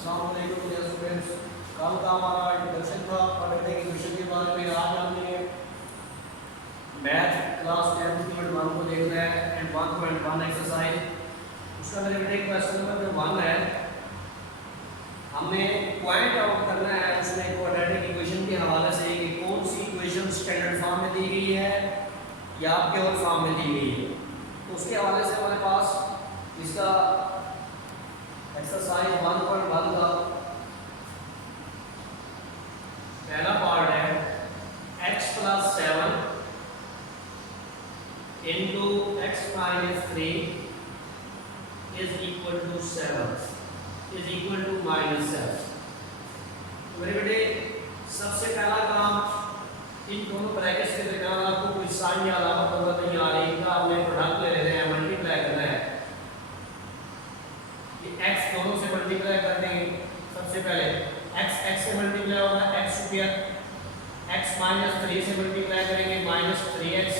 अस्सलाम वालेकुम dear students. कल का हमारा इंट्रोडक्शन था क्वाड्रेटिक इक्वेशन के बारे में। आज हमने मैथ क्लास 10 यूनिट 1 को देखना है एंड 1.1 एक्सरसाइज। उसका मेरे बेटे क्वेश्चन नंबर जो 1 है, हमें पॉइंट आउट करना है उसमें क्वाड्रेटिक इक्वेशन के हवाले से कि कौन सी इक्वेशन स्टैंडर्ड फॉर्म में दी गई है या प्योर फॉर्म में दी गई है। तो उसके हवाले से हमारे पास इसका एक्सरसाइज 1.1 का पहला पार्ट है x + 7 into x - 3 is equal to 7 is equal to -7। तो मेरे बेटे सबसे पहला काम इन दोनों ब्रैकेट्स के दरमियान आपको कोई साइन या अलामत नजर नहीं आ रही, इनका हमने प्रोडक्ट ले रहे हैं, मल्टीप्लाई करना है। ये x दोनों से मल्टीप्लाई कर देंगे। सबसे पहले x से मल्टीप्लाई होगा x² x - 3 से मल्टीप्लाई करेंगे -3x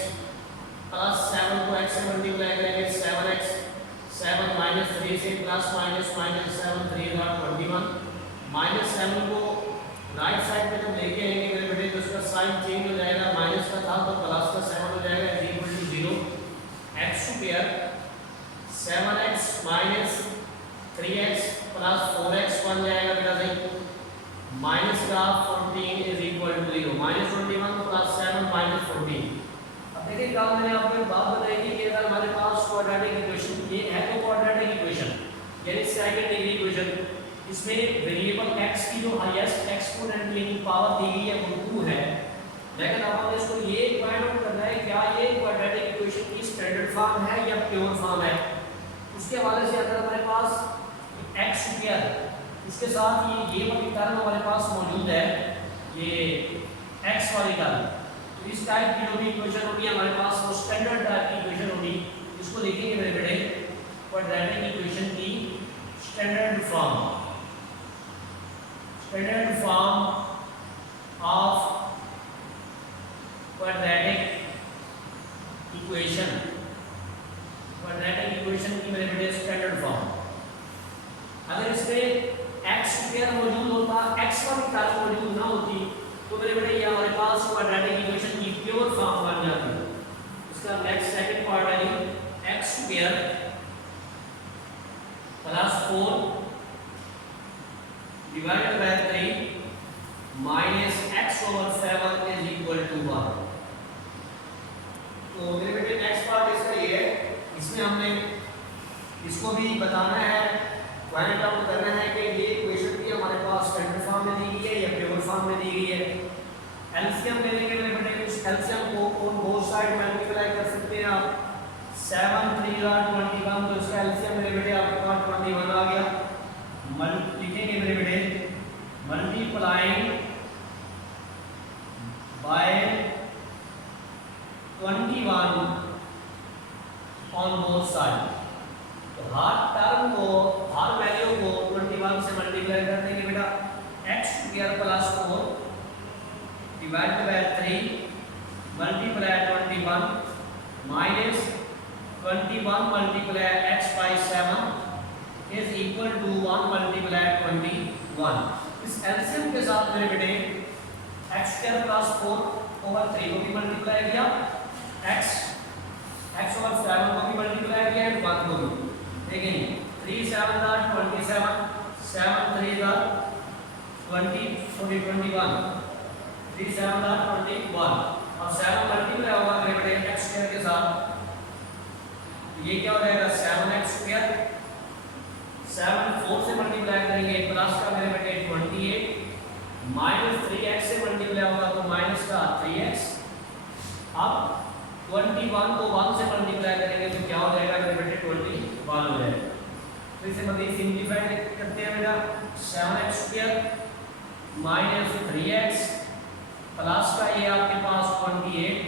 प्लस 7 को x से मल्टीप्लाई करेंगे 7x 7 - 3 से प्लस माइनस 7 3 21 -7 को राइट साइड पे जब लेके आएंगे मेरे बेटे तो उसका साइन चेंज हो जाएगा, माइनस का था तो प्लस का 7 हो जाएगा is equal to 0। x² 7x - 3x plus 4x बन जाएगा बेटा सही, माइनस का 14 इज इक्वल टू 0 -21 प्लस 7 -14। अब देखिए कल मैंने आपको एक बात बताई थी कि अगर हमारे पास क्वाड्रेटिक इक्वेशन ये है तो क्वाड्रेटिक इक्वेशन यानी सेकंड डिग्री इक्वेशन, इसमें वेरिएबल x की जो हाईएस्ट एक्सपोनेंट यानी पावर दी गई है वो 2 है, लेकिन अब हमें इसको ये फाइंड आउट करना है क्या ये क्वाड्रेटिक इक्वेशन की स्टैंडर्ड फॉर्म है या प्योर फॉर्म है। उसके हवाले से अगर हमारे पास x² इसके साथ ये वाली टर्म हमारे पास मौजूद है, ये x वाली टर्म, तो इस टाइप की जो भी इक्वेशन होगी हमारे पास वो स्टैंडर्ड टाइप की इक्वेशन होगी। इसको लिखेंगे मेरे बेटे क्वाड्रेटिक इक्वेशन की standard form of quadratic equation की मेरे बेटे स्टैंडर्ड फॉर्म। अगर इसमें x² मौजूद होता, x वाली टर्म मौजूद ना होती तो मेरे बेटे ये हमारे पास क्वाड्रेटिक इक्वेशन की प्योर फॉर्म बन जाती है। इसका नेक्स्ट सेकंड पार्ट है x² + 4 divided by 3 minus x/7 is equal to 1। तो मेरे बेटे नेक्स्ट पार्ट इसका ये है, इसमें हमने इसको भी बताना है, फाइंड आउट करना है कि ये इक्वेशन भी हमारे पास स्टैंडर्ड फॉर्म में दी गई है या प्योर फॉर्म में दी गई है। एलसीएम ले लेंगे मेरे बेटे, उस एलसीएम को ऑन बोथ साइड मल्टीप्लाई कर सकते हैं आप। 7 3 21 तो इसका एलसीएम मेरे बेटे आपके पास 21 आ गया। लिखेंगे मेरे बेटे multiplying by 21 on both side. तो हर टर्म को हर वैल्यू को 21 से मल्टीप्लाई कर देंगे बेटा। x² + 4 divided by 3 multiply 21 minus 21 multiply x/7 is equal to 1 multiply 21। इस एलसीएम के साथ मेरे बेटे x² + 4 ओवर 3 को भी मल्टीप्लाई किया, x/7 को भी मल्टीप्लाई किया एंड 1 को भी। देखिए 3 7 27 7 3 20 21 3 7 21 और 7 मल्टीप्लाई होगा मेरे बेटे x² के साथ, ये क्या हो जाएगा 7x²। 7 4 से मल्टीप्लाई करेंगे प्लस का मेरे बेटे 28 माइनस 3x से मल्टीप्लाई होगा तो माइनस का 3x। अब 21 को 1 से मल्टीप्लाई करेंगे तो क्या हो जाएगा मेरे बेटे 21 हो जाएगा। तो इसे मतलब सिंपलीफाई करते हैं बेटा 7x² माइनस 3x प्लस का ये आपके पास 28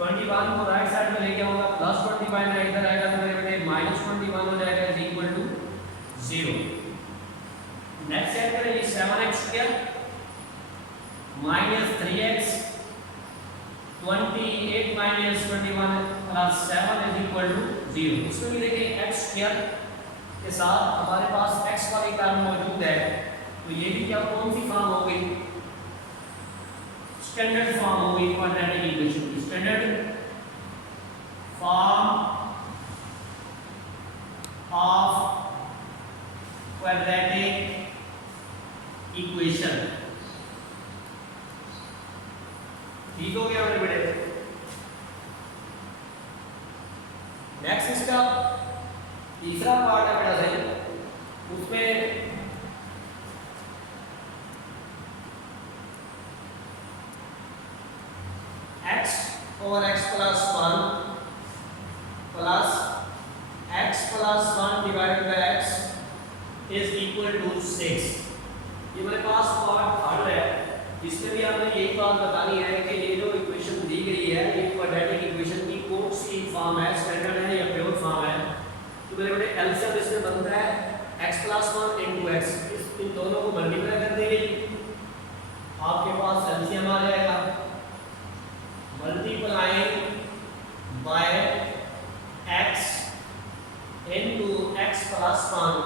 21 को राइट साइड में लेके आऊंगा प्लस 25 ना इधर आएगा तो मेरे बेटे -21 हो जाएगा is equal to 0। Next check करें ये 7x² minus 3x 28 minus 21 plus 7 is equal to 0। इसमें भी देखिए x² के साथ हमारे पास x वाली टर्म मौजूद है तो ये भी क्या कौन सी फॉर्म हो गई, स्टैंडर्ड फॉर्म हो गई क्वाड्रेटिक इक्वेशन की, standard form of quadratic equation. ठीक हो गया मेरे बेटे। नेक्स्ट इसका तीसरा पार्ट है बेटा सही, उसमें x और x plus 1 plus x plus 1 divided by x is equal to 6। ये मेरे पास पार्ट थर्ड है, इसमें भी आपने यही बात बतानी है कि ये जो इक्वेशन दी गई है ये क्वाड्रेटिक इक्वेशन की कौन सी फॉर्म है, स्टैंडर्ड है या प्योर फॉर्म है। तो मेरे बेटे एलसीएम इसमें बनता है x प्लस 1 इनटू x, इन दोनों को मल्टीप्लाई कर देंगे, आपके पास एलसीएम आ जाएगा multiplying by x into x plus 1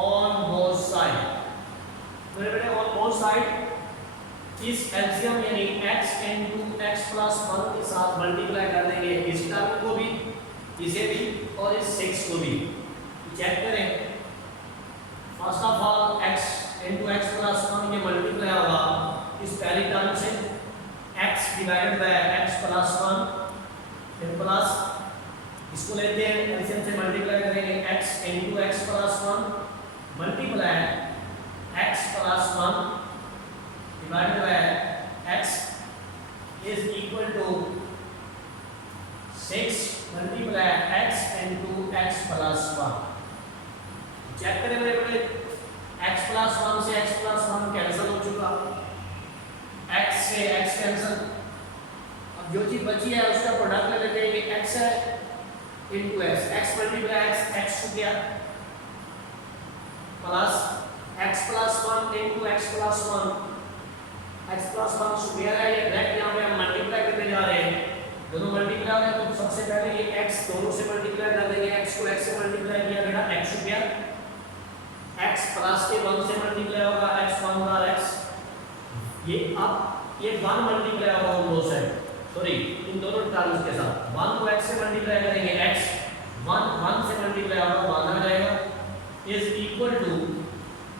on both side. मेरे बेटे ऑन बोथ साइड इस एलसीएम यानी x इनटू x प्लस 1 के साथ मल्टीप्लाई कर देंगे, इस टर्म को भी, इसे भी और इस 6 को भी। चेक करें, first of all x into x plus 1 ये मल्टीप्लाई होगा इस पहली टर्म से x divided by x plus 1, फिर प्लस इसको लेते हैं एलसीएम से मल्टीप्लाई करेंगे x into x plus 1 multiply x plus 1 divided by x is equal to 6 multiply x into x plus 1। Check करें मेरे बेटे, x प्लस 1 से x प्लस 1 कैंसिल हो चुका, x से x कैंसिल, अब जो चीज बची है उसका प्रोडक्ट ले लेते हैं, ये x है into x, x multiply x, x हो गया plus x plus 1 into x plus 1, x plus 1 square है, ये डायरेक्ट यहां पे हम मल्टीप्लाई करने जा रहे हैं, दोनों मल्टीप्लाई हो गए तो सबसे पहले ये x दोनों से मल्टीप्लाई कर देंगे, x को x से मल्टीप्लाई किया बेटा x हो गया, x प्लस के 1 से मल्टीप्लाई होगा x 1 बार x, ये अब ये 1 मल्टीप्लाई होगा उन दो से, सॉरी इन दोनों टर्म्स के साथ, 1 को x से मल्टीप्लाई करेंगे x 1 से मल्टीप्लाई होगा 1 आ जाएगा इज इक्वल टू,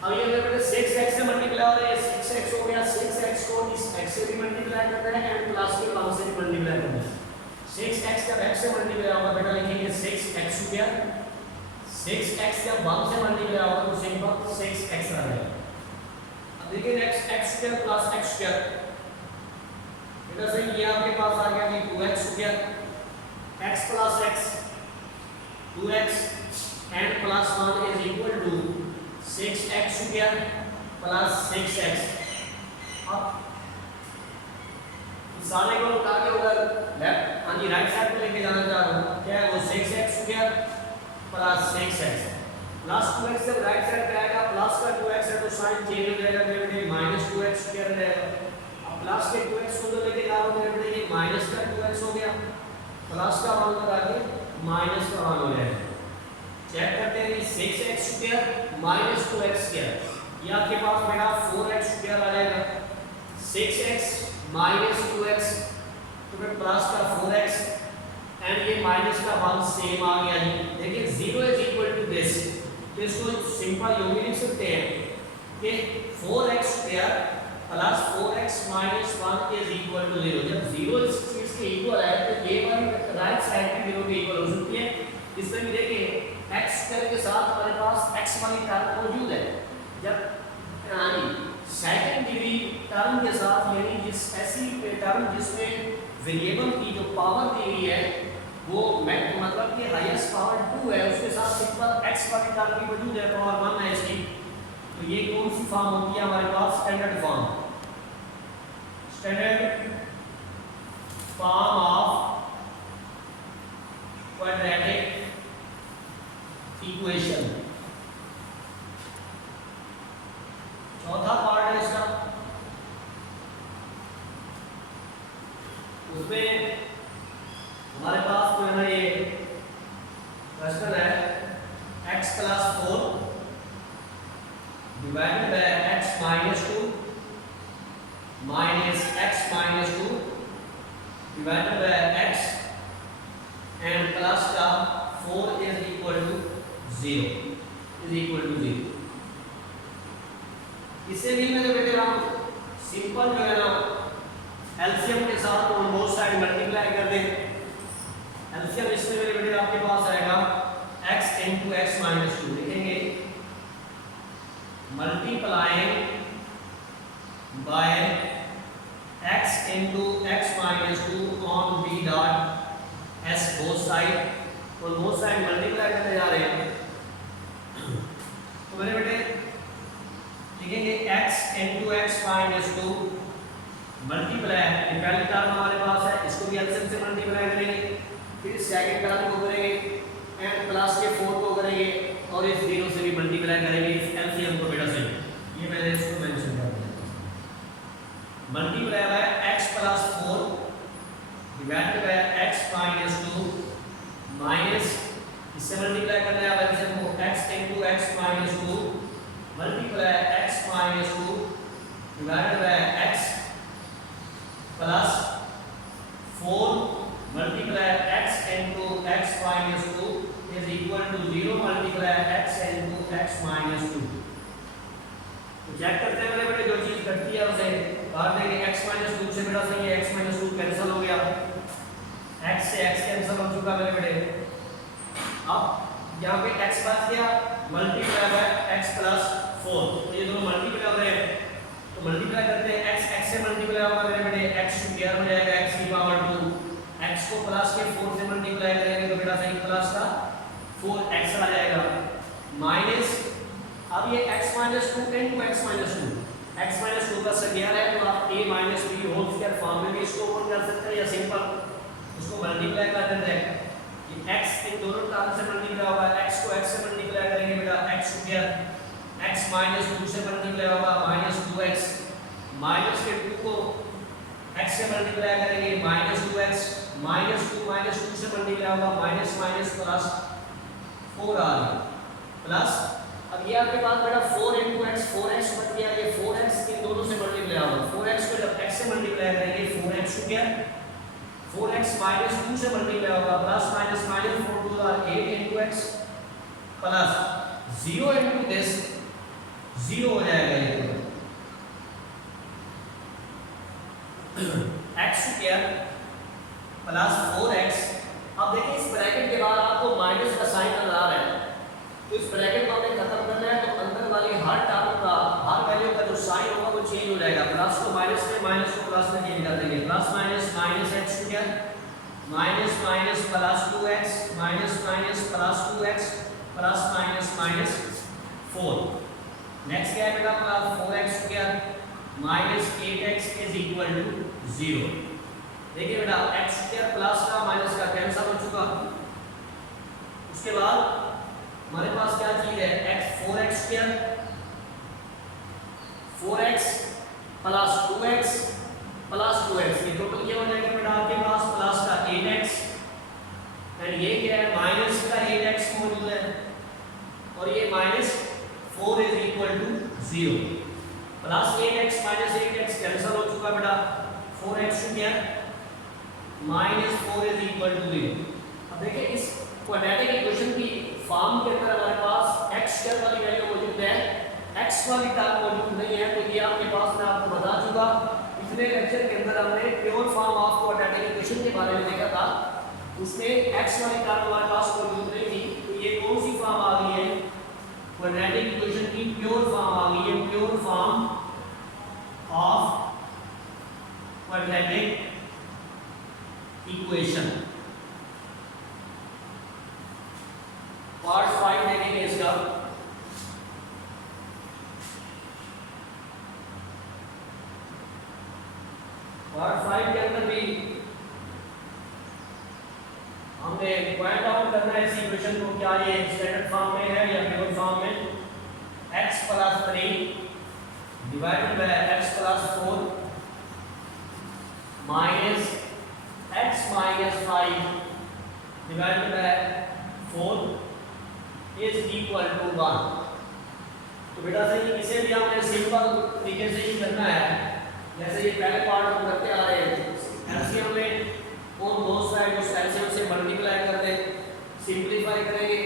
अब ये मेरे बेटे 6x से मल्टीप्लाई हो रहा है, 6x हो गया, 6x को इस x से भी मल्टीप्लाई करना है एंड प्लस के 1 से भी मल्टीप्लाई करना है, 6x जब x से मल्टीप्लाई होगा बेटा लिखेंगे 6x हो गया, 6x जब 1 से मल्टीप्लाई होगा तो सिंपल 6x आ जाएगा। अब देखिए next x square plus x square, बेटा सही ये आपके पास आ गया कि 2x हो गया, x plus x 2x and plus 1 is equal to 6x हो गया प्लस 6x। अब इस सारे को उठा के उधर लेफ्ट यानी राइट साइड पे लेके जाना चाह रहा हूं, क्या है वो 6x हो गया प्लस 6x प्लस 2x जब राइट साइड पे आएगा प्लस का 2x है तो साइन चेंज हो जाएगा मेरे बेटे माइनस 2x स्क्वायर रहेगा। अब प्लस के 2x को तो लेके जा रहा हूं मेरे बेटे, ये माइनस का 2x हो गया, प्लस का 1 लगा के माइनस का 1 हो जाएगा। चेक करते हैं 6x square minus 2x square, ये आपके पास बेटा 4x स्क्वायर आ जाएगा, 6x माइनस 2x तो फिर प्लस का 4x एंड ये माइनस का 1 सेम आ गया जी। देखिए 0 इज इक्वल टू दिस, तो इसको सिंपल यूं भी लिख सकते हैं कि 4x square plus 4x minus 1 is equal to 0। जब 0 इस चीज के इक्वल है तो ये वाली राइट साइड की 0 के इक्वल हो सकती है। इसमें भी देखिए x स्क्वायर के साथ हमारे पास x वाली टर्म मौजूद है, जब यानी सेकंड डिग्री टर्म के साथ यानी जिस ऐसी टर्म जिसमें वेरिएबल की जो पावर दी गई है वो मतलब कि हाईएस्ट पावर 2 है, उसके साथ सिंपल x वाली टर्म भी मौजूद है, पावर 1 है इसकी, तो ये कौन सी फॉर्म होती है हमारे पास standard form, standard form of quadratic equation. चौथा पार्ट है इसका, उसमें हमारे पास जो है ना ये क्वेश्चन है x plus 4 divided by x minus 2 minus x minus 2 divided by x and plus का 4 is equal to 0 is equal to 0। इसे भी मैं बेटे हम सिंपल जो है ना एलसीएम के साथ ऑन बोथ साइड मल्टीप्लाई कर दें। एलसीएम इसमें मेरे बेटे आपके पास आएगा x into x minus 2 लिखेंगे multiplying by x into x minus 2 on b dot s both side और both side मल्टीप्लाई करने जा रहे हैं। तो मेरे बेटे लिखेंगे x into x minus 2 multiply पहली टर्म हमारे पास है, इसको भी एलसीएम से मल्टीप्लाई करेंगे, फिर सेकंड टर्म को करेंगे एंड प्लस के 4 को करेंगे और इस 0 से भी मल्टीप्लाई करेंगे इस एलसीएम को बेटा से। ये मैंने इसको मेंशन कर दिया। Multiply by x plus 4 divided by x minus 2 minus इससे मल्टीप्लाई करना है एलसीएम को x into x minus 2 multiply x minus 2 divided by x plus 4 multiply x into x minus 2 is equal to 0 multiply x into x minus 2। तो check करते हैं मेरे बेटे जो चीज घटती है उसे काट देंगे। x minus 2 से बेटा सही है, x minus 2 कैंसिल हो गया, x से x कैंसिल हो चुका मेरे बेटे। अब यहाँ पे x बच गया मल्टीप्लाई बाय x प्लस 4, तो ये दोनों मल्टीप्लाई हो रहे हैं तो मल्टीप्लाई करते हैं x से मल्टीप्लाई होगा मेरे बेटे x स्क्वायर हो जाएगा x की पावर 2, x को प्लस के 4 से मल्टीप्लाई करेंगे तो बेटा सही प्लस का 4x आ जाएगा माइनस अब ये x minus 2 into x minus 2 x minus 2 का स्क्वायर है तो आप a minus b whole square form में भी इसको ओपन कर सकते हैं या सिंपल उसको मल्टीप्लाई कर देते हैं। ये x इन दोनों टर्म से मल्टीप्लाई होगा, x को x से मल्टीप्लाई करेंगे बेटा x स्क्वायर, x माइनस 2 से मल्टीप्लाई होगा माइनस 2x, माइनस के 2 को x से मल्टीप्लाई करेंगे माइनस 2x, माइनस 2 से मल्टीप्लाई होगा माइनस माइनस प्लस 4 आ गया प्लस अब ये आपके पास बेटा 4 into x 4x बच गया, ये 4x इन दोनों से मल्टीप्लाई होगा, 4x को जब x से मल्टीप्लाई करेंगे 4x स्क्वायर, 4x माइनस 2 से मल्टीप्लाई होगा plus minus minus 4 2 or 8 into x प्लस 0 into this 0 हो जाएगा ये x स्क्वायर प्लस 4x। अब देखिए इस ब्रैकेट के बाद आपको माइनस का साइन नजर आ रहा है तो इस ब्रैकेट को हमें खत्म करना है तो अंदर वाली हर टर्म का हर वैल्यू का जो साइन होगा वो चेंज हो जाएगा, प्लस को माइनस में माइनस को प्लस में चेंज कर देंगे, plus minus minus x square minus minus plus 2x minus minus plus 2x plus minus minus 4। Next क्या है बेटा plus 4x square minus 8x is equal to 0। देखिए बेटा x स्क्वायर प्लस का माइनस का कैंसिल हो चुका। उसके बाद हमारे पास क्या चीज है x 4x square 4x plus 2x plus 2x ये टोटल क्या हो जाएगा बेटा आपके पास प्लस का 8x एंड ये क्या है माइनस का 8x मौजूद है और ये minus 4 is equal to 0 plus 8x minus 8x cancel हो चुका बेटा 4x square minus 4 is equal to 0। अब देखिए इस क्वाड्रेटिक इक्वेशन की फॉर्म के अंदर हमारे पास x स्क्वायर वाली वैल्यू मौजूद है, x वाली टर्म मौजूद नहीं है तो ये आपके पास मैं आपको बता चुका। पिछले लेक्चर के अंदर हमने pure form of quadratic equation के बारे में देखा था, उसमें x वाली टर्म हमारे पास मौजूद नहीं थी तो ये कौन सी फॉर्म आ गई है क्वाड्रेटिक इक्वेशन की प्योर फॉर्म आ गई है, pure form of quadratic equation. Part 5 देखेंगे इसका। पार्ट 5 के अंदर भी हमने पॉइंट आउट करना है इस इक्वेशन को क्या ये स्टैंडर्ड फॉर्म में है या प्योर फॉर्म में। x plus 3 divided by x plus 4 minus x minus 5 divided by 4 is equal to 1। तो बेटा सही इसे भी हमने सिंपल तरीके से ही करना है, जैसे ये पहले पार्ट हम करते आ रहे हैं। एलसीएम में और बोथ साइड उस एलसीएम से मल्टीप्लाई करते सिंपलीफाई करेंगे,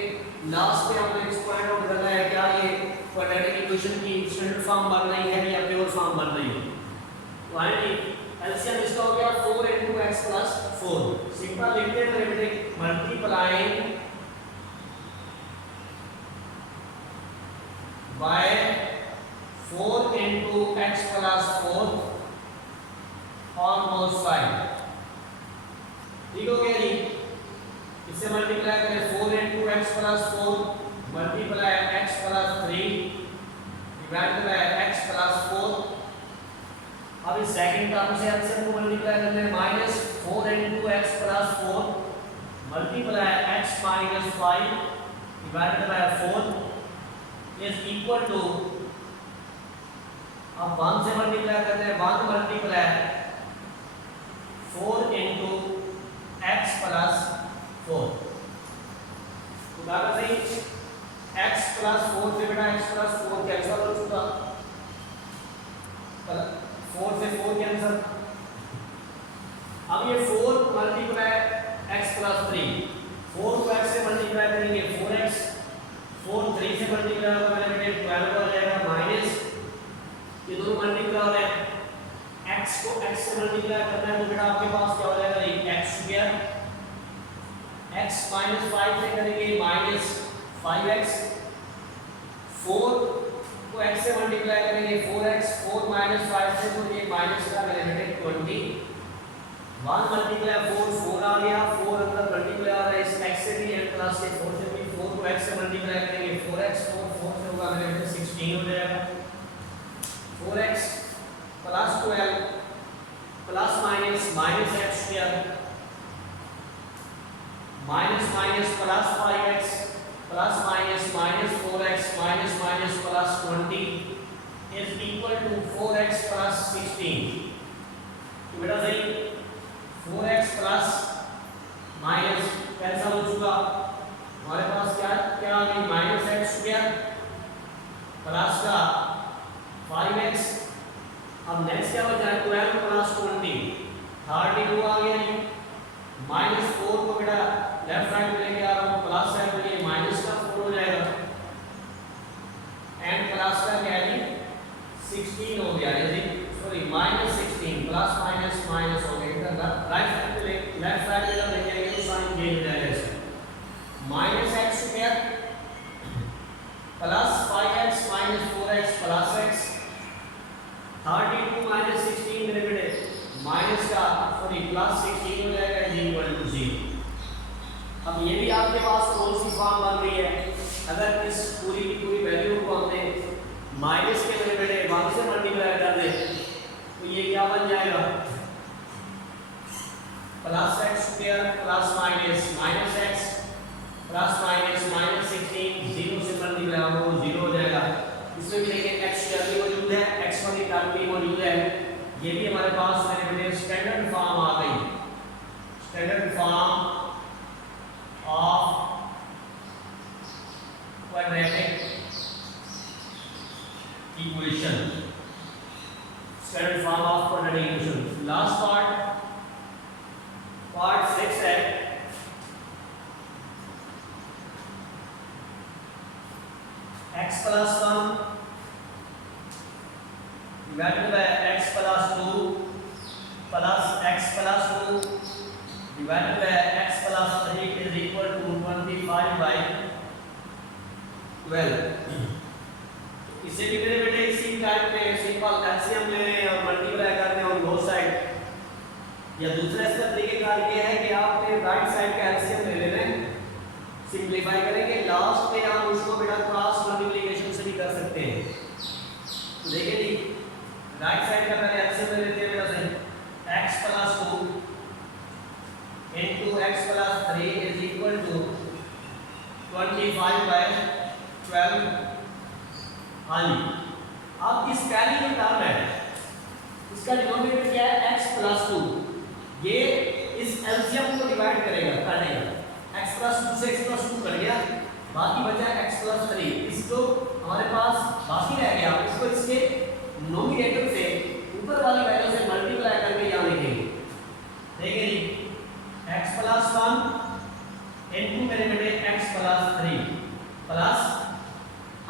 लास्ट में हमने इस पॉइंट आउट करना है क्या ये क्वाड्रेटिक इक्वेशन की स्टैंडर्ड फॉर्म बन रही है या प्योर फॉर्म बन रही है। तो आएंगे एलसीएम इसका हो गया 4 into x plus 4, सिंपल लिखते हैं मेरे बेटे multiplying by 4 into x plus 4 on both side। ठीक हो गया जी, इससे मल्टीप्लाई करें 4 into x plus 4 multiply x plus 3 divide by x plus 4। अब इस सेकंड टर्म से एलसीएम को मल्टीप्लाई करना है minus 4 into x plus 4 multiply x minus 5 divide by 4 is equal to, अब 1 से मल्टीप्लाई करते हैं 1 मल्टीप्लाई 4 into x plus 4। तो क्या करते हैं x plus 4 से बेटा x plus 4 कैंसिल हो चुका, 4 से 4 कैंसिल। अब ये 4 मल्टीप्लाई x plus 3, 4 को x से मल्टीप्लाई करेंगे 4x, 4 3 से मल्टीप्लाई होगा मेरे बेटे 12 हो जाएगा माइनस, ये दोनों मल्टीप्लाई हो रहे हैं, x को x से मल्टीप्लाई करना है तो बेटा आपके पास क्या हो जाएगा ये x स्क्वायर, x minus 5 से करेंगे माइनस 5x, 4 को x से मल्टीप्लाई करेंगे 4x, 4 minus 5 से तो ये माइनस का मेरे बेटे 20, 1 मल्टीप्लाई 4 4 आ गया, 4 अंदर मल्टीप्लाई आ रहा है इस x से भी एंड प्लस से 4 से भी, 4 को x से मल्टीप्लाई करेंगे 4x, 4 4 से होगा मेरे बेटे 16 हो जाएगा, 4x plus 12 plus minus minus x square minus minus plus 5x plus minus minus 4x minus minus plus 20 is equal to 4x plus 16। तो बेटा सही 4x प्लस माइनस कैंसिल हो चुका, हमारे पास क्या क्या आ गई माइनस x स्क्वायर प्लस का 5x। अब नेक्स्ट क्या बचा है 12 प्लस 20 32 आ गया, माइनस 4 को बेटा लेफ्ट साइड में लेके आ रहा हूँ, प्लस साइड में ये माइनस का 4 हो जाएगा एंड प्लस का क्या है 16 हो गया, sorry minus 16 plus minus minus हो गया, राइट साइड पे लेफ्ट साइड में लेके आएंगे तो साइन चेंज हो जाएगा इसका, minus x square plus 5x minus 4x plus x 32 minus 16 मेरे बेटे माइनस का सॉरी प्लस 16 हो जाएगा इक्वल टू 0। अब ये भी आपके पास कौन सी फॉर्म बन रही है, अगर इस पूरी की पूरी वैल्यू को हमने माइनस के मेरे बेटे 1 से मल्टीप्लाई कर दे तो ये क्या बन जाएगा plus x square plus minus minus x plus minus minus 16 0 से मल्टीप्लाई होगा वो 0 हो जाएगा। इसमें भी देखिए x स्क्वायर भी मौजूद है, x वाली टर्म भी मौजूद है, ये भी हमारे पास मेरे बेटे स्टैंडर्ड फॉर्म आ गई, standard form of quadratic equation, standard form of quadratic equation. Last part 6 है x plus 1 divided by x plus 2 plus x plus 2 divided by x plus 3 is equal to 25 by 12। इसे भी मेरे बेटे इसी type में simple LCM ले रहे हैं और मल्टीप्लाई करते हैं ऑन बोथ साइड, या दूसरा इसका तरीकेकार ये है कि आपने राइट साइड का एलसीएम ले लेना है, सिंपलीफाई करेंगे, लास्ट में हम उसको बेटा क्रॉस मल्टीप्लिकेशन से भी कर सकते हैं। तो देखिए जी राइट साइड का पहले एलसीएम ले लेते हैं बेटा सही, x plus 2 into x plus 3 is equal to 25 by 12। हाँ जी, अब इस कैरी जो टर्म है इसका डिनोमिनेटर क्या है x plus 2, ये इस एलसीएम को डिवाइड करेगा काटेगा, x plus 2 से x plus 2 कट गया, बाकी बचा x plus 3। इसको हमारे पास बाकी नोमिनेटर से ऊपर वाली वैल्यू से मल्टीप्लाई करके यहाँ लिखेंगे। देखिए जी x प्लस 1 इनटू मेरे बेटे x प्लस 3 प्लस,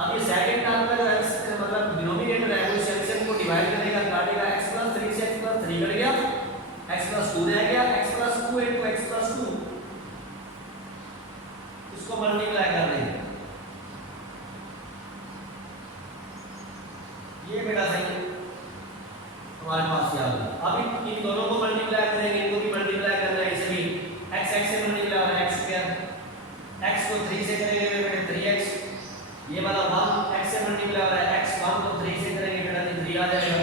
अब ये सेकंड टर्म का जो x मतलब डिनोमिनेटर है वो एलसीएम को डिवाइड करेगा, काटेगा, x प्लस 3 से x प्लस 3 कट गया, x प्लस 2 रह गया, x plus 2 into x plus 2 इसको मल्टीप्लाई कर देंगे। ये बेटा सही हमारे पास याद है। अब इन दोनों को मल्टीप्लाई करेंगे, इनको भी मल्टीप्लाई करना है, इसे भी x x से मल्टीप्लाई हो रहा है, x स्क्वायर, x को 3 से करेंगे बेटा 3x, ये वाला 1 x से मल्टीप्लाई हो रहा है, x 1 को 3 से करेंगे बेटा 3 आ जाएगा,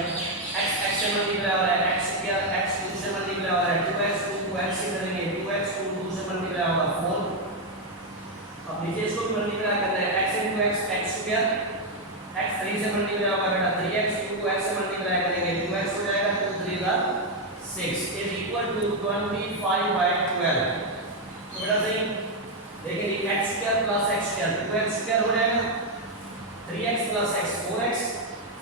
x x से मल्टीप्लाई हो रहा है, x स्क्वायर, x 2 से मल्टीप्लाई हो रहा है, 2x को 2x से करेंगे, 2x को 2 से मल्टीप्लाई होगा 4, अब नीचे इसको भी मल्टीप्लाई करना है, x into x x square, x 3 से मल्टीप्लाई होगा बेटा 3x into x से मल्टीप्लाई करेंगे 2x हो जाएगा, 2 3 का 6 is equal to 25/12। तो बेटा सही देखिए x square plus x square 2x square हो जाएगा, 3x plus x 4x,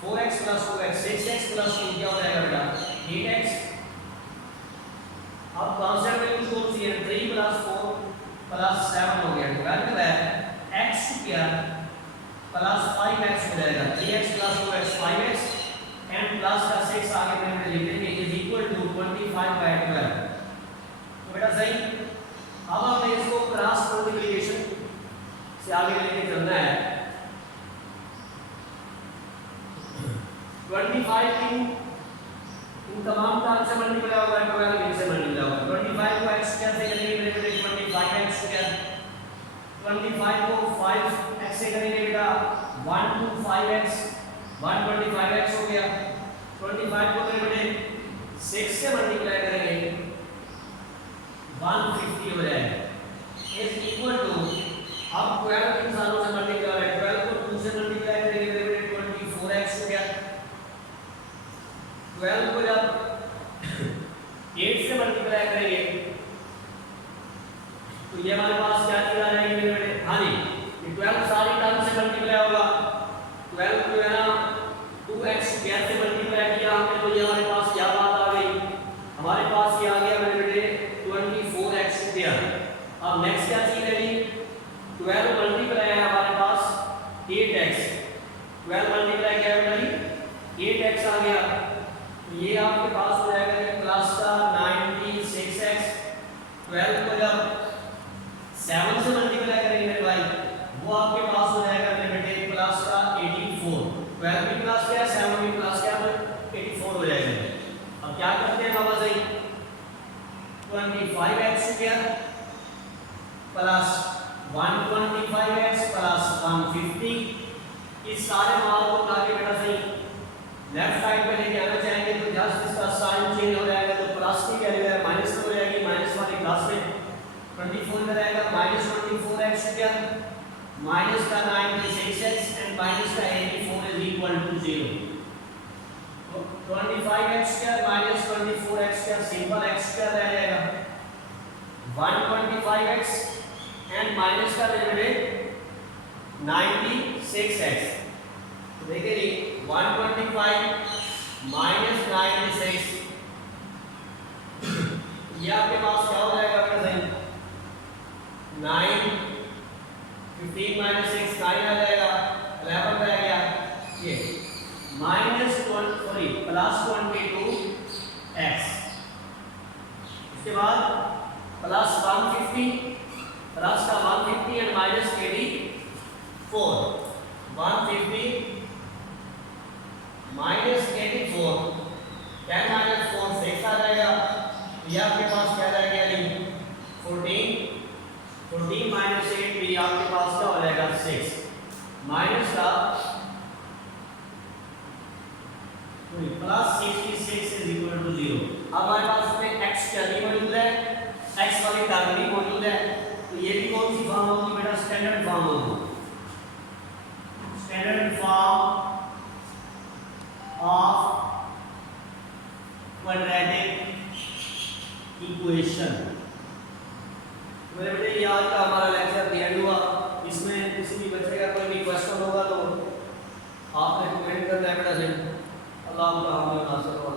4x plus 2x 6x plus 2 क्या हो जाएगा बेटा 8x। अब कांस्टेंट वैल्यू कौन सी है, 3 प्लस 4 प्लस 7 हो गया, 12 है x स्क्वायर प्लस 5x हो जाएगा, 3x plus 2x 5x and plus का 6 आगे में लिख देंगे इज इक्वल टू 25/12। तो बेटा सही, अब हमें इसको क्रॉस मल्टीप्लिकेशन से आगे लेके चलना है। 25 इन तमाम टर्म से मल्टीप्लाई होगा, 12 इनसे मल्टीप्लाई होगा, 25 को x स्क्वायर से करेंगे मेरे बेटे 25x स्क्वायर, 25 को 5x से करेंगे बेटा 1 to 5x 125x हो गया, 25 को मेरे बेटे 6 से मल्टीप्लाई करेंगे 150 हो जाएगा इज इक्वल टू, अब 12 इन सालों से मल्टीप्लाई हो रहा है, 12 को 2 से मल्टीप्लाई करेंगे मेरे बेटे 24x हो गया, 12 को जब 8 से मल्टीप्लाई करेंगे तो ये हमारे पास क्या चीज आ जाएगी मेरे बेटे, हाँ जी ये 12 सारी टर्म से मल्टीप्लाई होगा, 12 को है ना 2x स्क्वायर से मल्टीप्लाई किया हमने तो ये हमारे पास क्या बात आ गई, हमारे पास ये आ गया मेरे बेटे 24x स्क्वायर। अब नेक्स्ट क्या चीज है जी, 12 मल्टीप्लाई है हमारे पास 8x, 12 मल्टीप्लाई क्या है बेटा जी 8x आ गया, तो ये आपके पास हो जाएगा कि प्लस का 96x, 12 को जब 7 से मल्टीप्लाई करेंगे मेरे भाई वो आपके पास हो जाएगा मेरे बेटे प्लस का 84, 12 भी प्लस क्या 7 भी प्लस क्या 84 हो जाएगा। अब क्या करते हैं बाबा सही, 25x square plus 125x plus 150, इस सारे मान को उठा के बेटा सही लेफ्ट साइड पे लेके आना चाहेंगे तो जस्ट इसका साइन चेंज हो जाएगा, तो प्लस की वैल्यू है माइनस में हो जाएगी, माइनस वाली प्लस में 24 में रहेगा, -24x स्क्वायर माइनस का 96x एंड माइनस का 84 इज इक्वल टू 0। तो 25x square minus 24x square simple x square रह जाएगा, 125x एंड माइनस का डेरिवेटिव 96x, तो देखिए जी 125 माइनस 96 ये आपके पास क्या हो जाएगा बेटा सही 9 15 माइनस 6 9 आ जाएगा, 11 रह गया, ये माइनस प्लस 22x, उसके बाद प्लस 150 प्लस का 150 एंड माइनस 84, 150 माइनस 84 10 माइनस 4 6 आ जाएगा, ये आपके पास क्या रहेगा जी 14 माइनस 8 भी आपके पास क्या हो जाएगा 6 माइनस का प्लस 66 इज इक्वल टू 0। अब हमारे पास में x क्या नहीं मौजूद है, x वाली टर्म नहीं मौजूद है, तो ये भी कौन सी फॉर्म होगी बेटा स्टैंडर्ड फॉर्म होगी, standard form of quadratic equation. मेरे बेटे ये आज का हमारा लेक्चर एंड हुआ, इसमें किसी भी बच्चे का कोई भी क्वेश्चन होगा तो आपने कमेंट करना है बेटा सही। अल्लाह ताला हमें नासिर